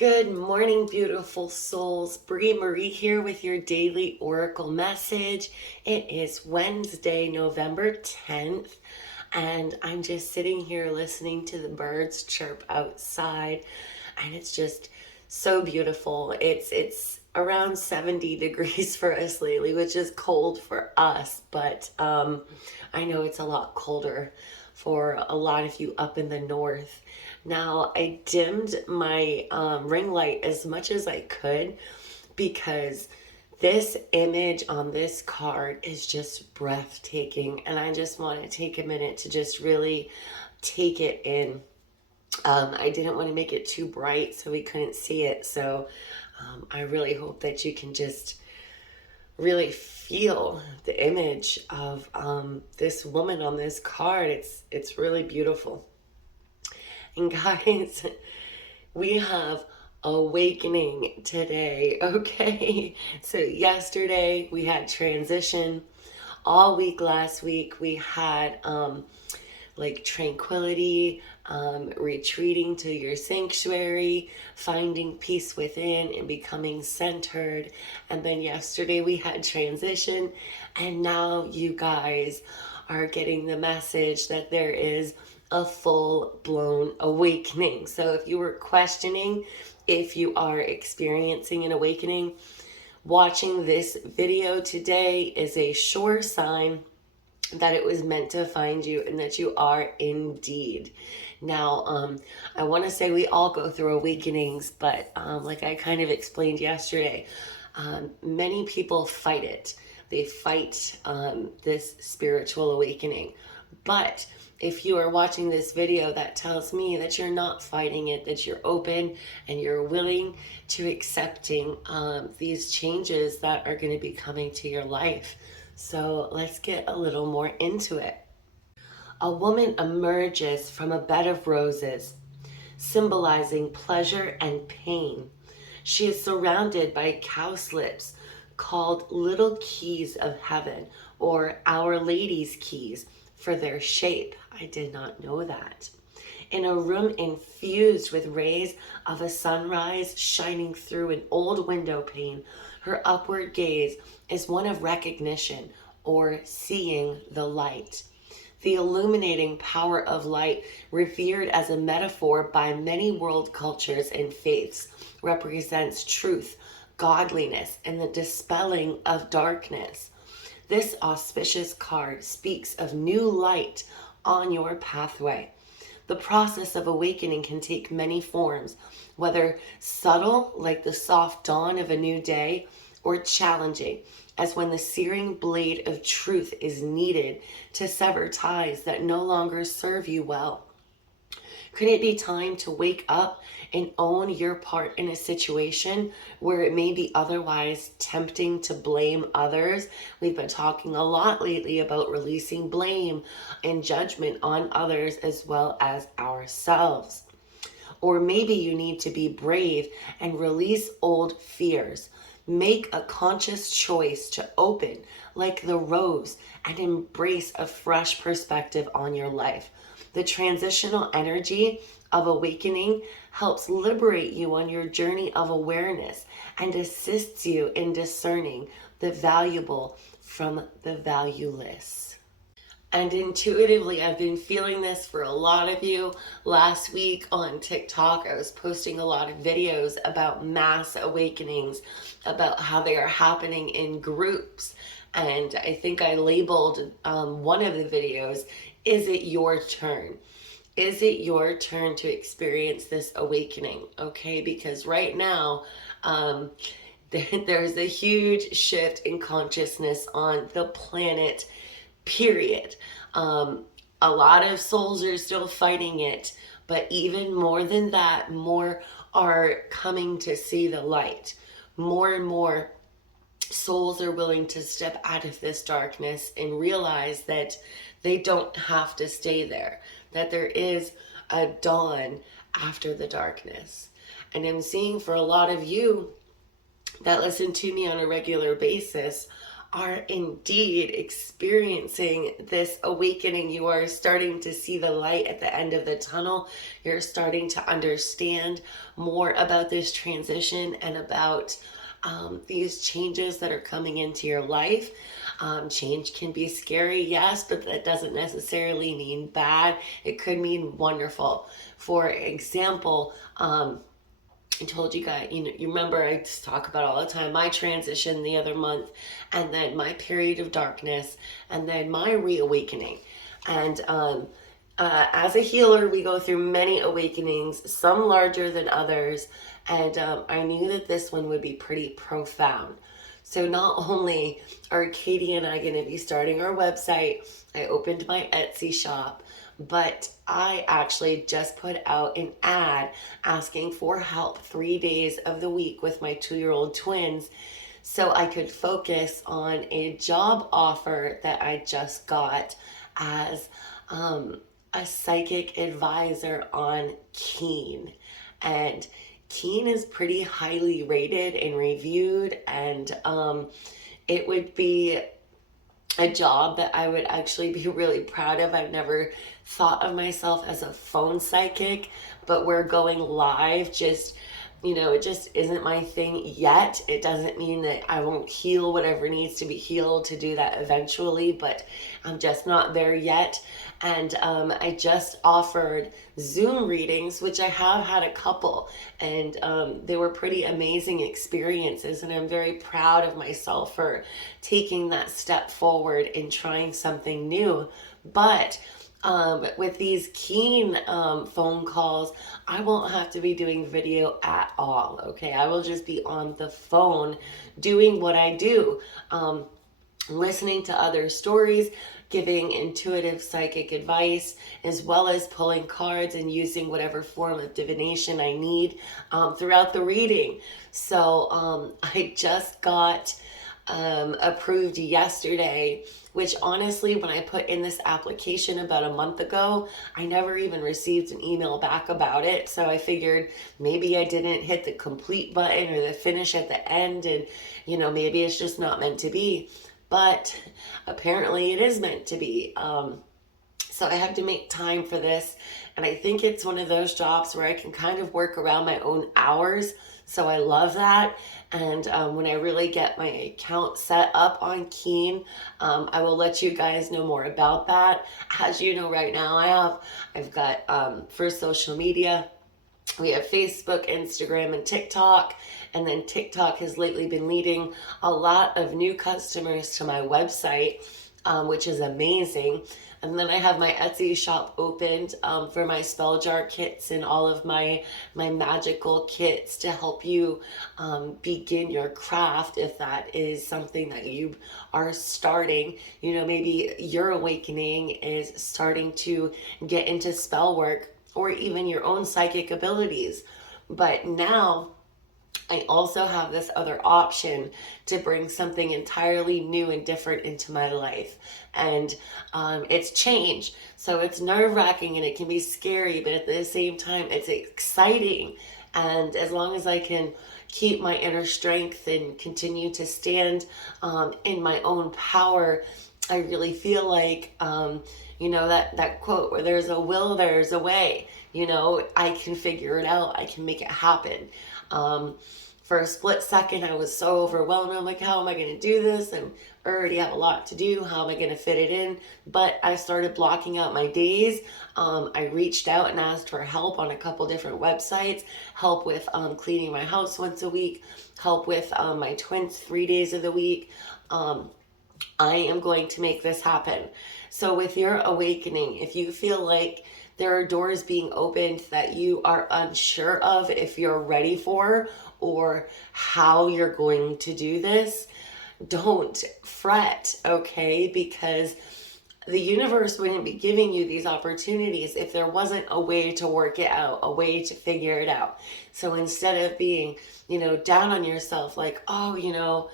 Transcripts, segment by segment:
Good morning, beautiful souls. Bree Marie here with your daily oracle message. It is Wednesday, November 10th, and I'm just sitting here listening to the birds chirp outside, and it's just so beautiful. It's around 70 degrees for us lately, which is cold for us, but I know it's a lot colder for a lot of you up in the north. Now, I dimmed my ring light as much as I could because this image on this card is just breathtaking, and I just want to take a minute to just really take it in. I didn't want to make it too bright so we couldn't see it, so I really hope that you can just really feel the image of this woman on this card. It's really beautiful. And guys, we have awakening today, okay? So yesterday we had transition. All week last week we had like tranquility, retreating to your sanctuary, finding peace within and becoming centered. And then yesterday we had transition, and now you guys are getting the message that there is a full-blown awakening. So if you were questioning if you are experiencing an awakening, watching this video today is a sure sign that it was meant to find you and that you are indeed. Now, I want to say we all go through awakenings, but like I kind of explained yesterday, many people fight it. They fight this spiritual awakening. But if you are watching this video, that tells me that you're not fighting it, that you're open and you're willing to accepting these changes that are going to be coming to your life. So let's get a little more into it. A woman emerges from a bed of roses, symbolizing pleasure and pain. She is surrounded by cowslips called little keys of heaven, or Our Lady's keys, for their shape. I did not know that. In a room infused with rays of a sunrise shining through an old window pane, her upward gaze is one of recognition, or seeing the light. The illuminating power of light, revered as a metaphor by many world cultures and faiths, represents truth, godliness, and the dispelling of darkness. This auspicious card speaks of new light on your pathway. The process of awakening can take many forms, whether subtle, like the soft dawn of a new day, or challenging, as when the searing blade of truth is needed to sever ties that no longer serve you well. Could it be time to wake up and own your part in a situation where it may be otherwise tempting to blame others? We've been talking a lot lately about releasing blame and judgment on others as well as ourselves. Or maybe you need to be brave and release old fears. Make a conscious choice to open like the rose and embrace a fresh perspective on your life. The transitional energy of awakening helps liberate you on your journey of awareness and assists you in discerning the valuable from the valueless. And intuitively, I've been feeling this for a lot of you. Last week on TikTok, I was posting a lot of videos about mass awakenings, about how they are happening in groups. And I think I labeled one of the videos, "Is it your turn?" Is it your turn to experience this awakening? Okay, because right now, there's a huge shift in consciousness on the planet, period. A lot of souls are still fighting it, but even more than that, more are coming to see the light. More and more souls are willing to step out of this darkness and realize that they don't have to stay there, that there is a dawn after the darkness. And I'm seeing for a lot of you that listen to me on a regular basis, are indeed experiencing this awakening. You are starting to see the light at the end of the tunnel. You're starting to understand more about this transition and about these changes that are coming into your life. Change can be scary, yes, but that doesn't necessarily mean bad. It could mean wonderful. For example, I told you guys, you remember I just talk about all the time my transition the other month, and then my period of darkness, and then my reawakening. And as a healer, we go through many awakenings, some larger than others. And I knew that this one would be pretty profound. So not only are Katie and I going to be starting our website, I opened my Etsy shop, but I actually just put out an ad asking for help 3 days of the week with my 2-year-old twins so I could focus on a job offer that I just got as a psychic advisor on Keen. And Keen is pretty highly rated and reviewed, and it would be a job that I would actually be really proud of. I've never thought of myself as a phone psychic, but we're going live. Just, it just isn't my thing yet. It doesn't mean that I won't heal whatever needs to be healed to do that eventually, but I'm just not there yet. And I just offered Zoom readings, which I have had a couple, and they were pretty amazing experiences. And I'm very proud of myself for taking that step forward and trying something new. But with these Keen phone calls, I won't have to be doing video at all. Okay, I will just be on the phone doing what I do, listening to other stories, giving intuitive psychic advice, as well as pulling cards and using whatever form of divination I need throughout the reading. So I just got approved yesterday, which honestly, when I put in this application about a month ago, I never even received an email back about it. So I figured maybe I didn't hit the complete button or the finish at the end, and maybe it's just not meant to be. But apparently it is meant to be. So I have to make time for this. And I think it's one of those jobs where I can kind of work around my own hours. So I love that. And when I really get my account set up on Keen, I will let you guys know more about that. As you know, right now I've got for social media, we have Facebook, Instagram, and TikTok. And then TikTok has lately been leading a lot of new customers to my website, which is amazing. And then I have my Etsy shop opened for my spell jar kits and all of my magical kits to help you begin your craft if that is something that you are starting. Maybe your awakening is starting to get into spell work or even your own psychic abilities. But now I also have this other option to bring something entirely new and different into my life. And it's change. So it's nerve-wracking and it can be scary, but at the same time, it's exciting. And as long as I can keep my inner strength and continue to stand in my own power, I really feel like, that quote, where there's a will, there's a way. I can figure it out. I can make it happen. For a split second, I was so overwhelmed. I'm like, how am I going to do this? I already have a lot to do. How am I going to fit it in? But I started blocking out my days. I reached out and asked for help on a couple different websites, help with cleaning my house once a week, help with my twins 3 days of the week. I am going to make this happen. So with your awakening, if you feel like there are doors being opened that you are unsure of if you're ready for or how you're going to do this, don't fret, okay? Because the universe wouldn't be giving you these opportunities if there wasn't a way to work it out, a way to figure it out. So instead of being, down on yourself, like, oh,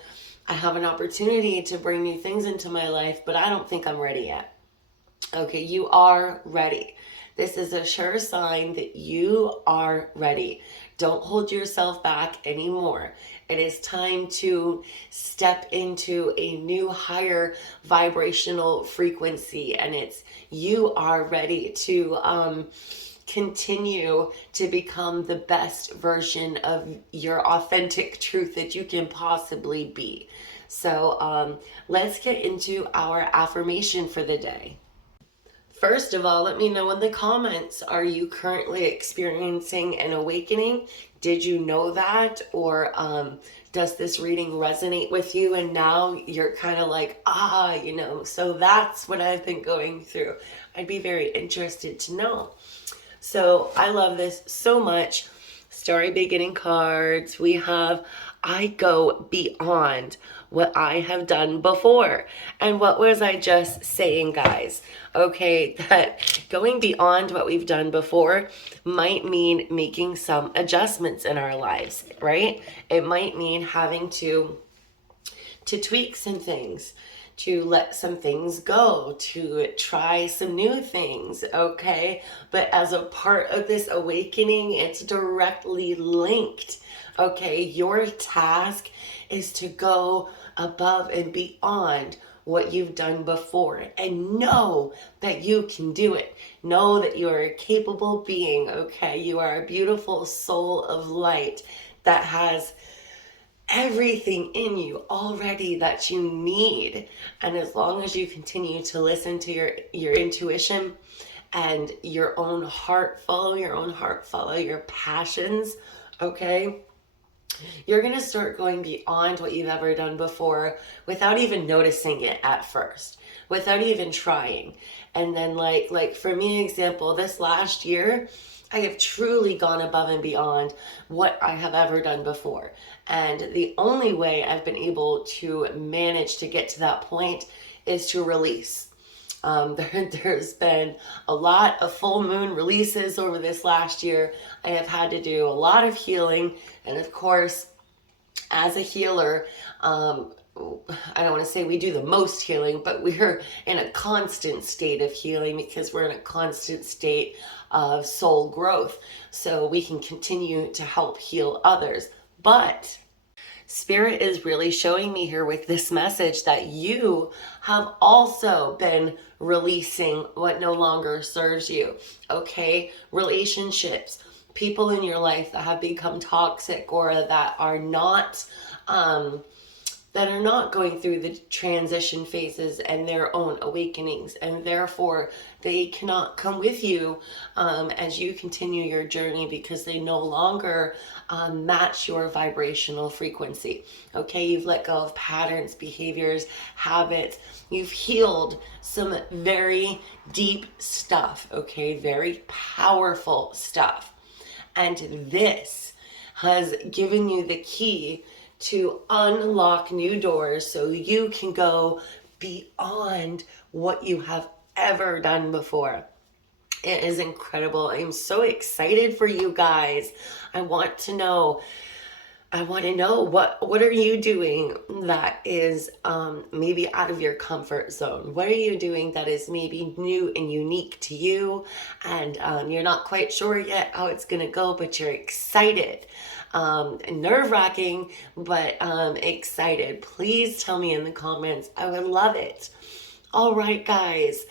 I have an opportunity to bring new things into my life, but I don't think I'm ready yet. Okay, you are ready. This is a sure sign that you are ready. Don't hold yourself back anymore. It is time to step into a new higher vibrational frequency, and you are ready to continue to become the best version of your authentic truth that you can possibly be. So let's get into our affirmation for the day. First of all, let me know in the comments, are you currently experiencing an awakening? Did you know that? Or does this reading resonate with you? And now you're kind of like, so that's what I've been going through. I'd be very interested to know. So I love this so much. Starry beginning cards. We have, I go beyond what I have done before. And what was I just saying, guys? Okay, that going beyond what we've done before might mean making some adjustments in our lives, right? It might mean having to tweak some things, to let some things go, to try some new things, okay? But as a part of this awakening, it's directly linked, okay? Your task is to go above and beyond what you've done before and know that you can do it. Know that you are a capable being, okay? You are a beautiful soul of light that has everything in you already that you need. And as long as you continue to listen to your intuition and your own heart, follow your passions, okay, you're gonna start going beyond what you've ever done before without even noticing it at first, without even trying. And then like for me, example, this last year, I have truly gone above and beyond what I have ever done before. And the only way I've been able to manage to get to that point is to release. There's been a lot of full moon releases over this last year. I have had to do a lot of healing. And of course, as a healer, I don't want to say we do the most healing, but we're in a constant state of healing because we're in a constant state of soul growth. So we can continue to help heal others. But Spirit is really showing me here with this message that you have also been releasing what no longer serves you, okay? Relationships, people in your life that have become toxic or that are not going through the transition phases and their own awakenings, and therefore they cannot come with you as you continue your journey because they no longer match your vibrational frequency. Okay, you've let go of patterns, behaviors, habits. You've healed some very deep stuff, okay, very powerful stuff. And this has given you the key to unlock new doors so you can go beyond what you have ever done before. It is incredible. I am so excited for you guys. I want to know what are you doing that is maybe out of your comfort zone? What are you doing that is maybe new and unique to you, and you're not quite sure yet how it's gonna go, but you're excited. Nerve-wracking, but excited. Please tell me in the comments. I would love it. All right, guys.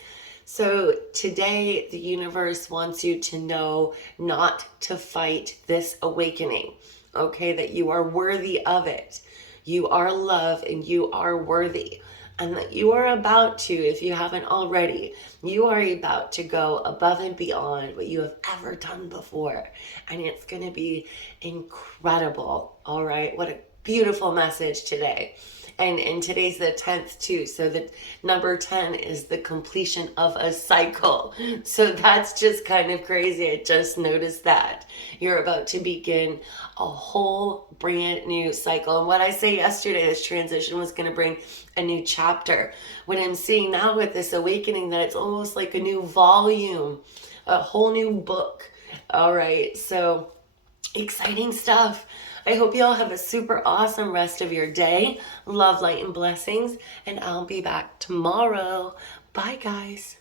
So today the universe wants you to know not to fight this awakening, okay? That you are worthy of it. You are loved and you are worthy. And that you are about to, if you haven't already, you are about to go above and beyond what you have ever done before. And it's going to be incredible. All right. What a beautiful message today. And today's the 10th too. So the number 10 is the completion of a cycle. So that's just kind of crazy. I just noticed that. You're about to begin a whole brand new cycle. And what I say yesterday, this transition was going to bring a new chapter. What I'm seeing now with this awakening, that it's almost like a new volume, a whole new book. All right. So exciting stuff. I hope you all have a super awesome rest of your day. Love, light, and blessings. And I'll be back tomorrow. Bye, guys.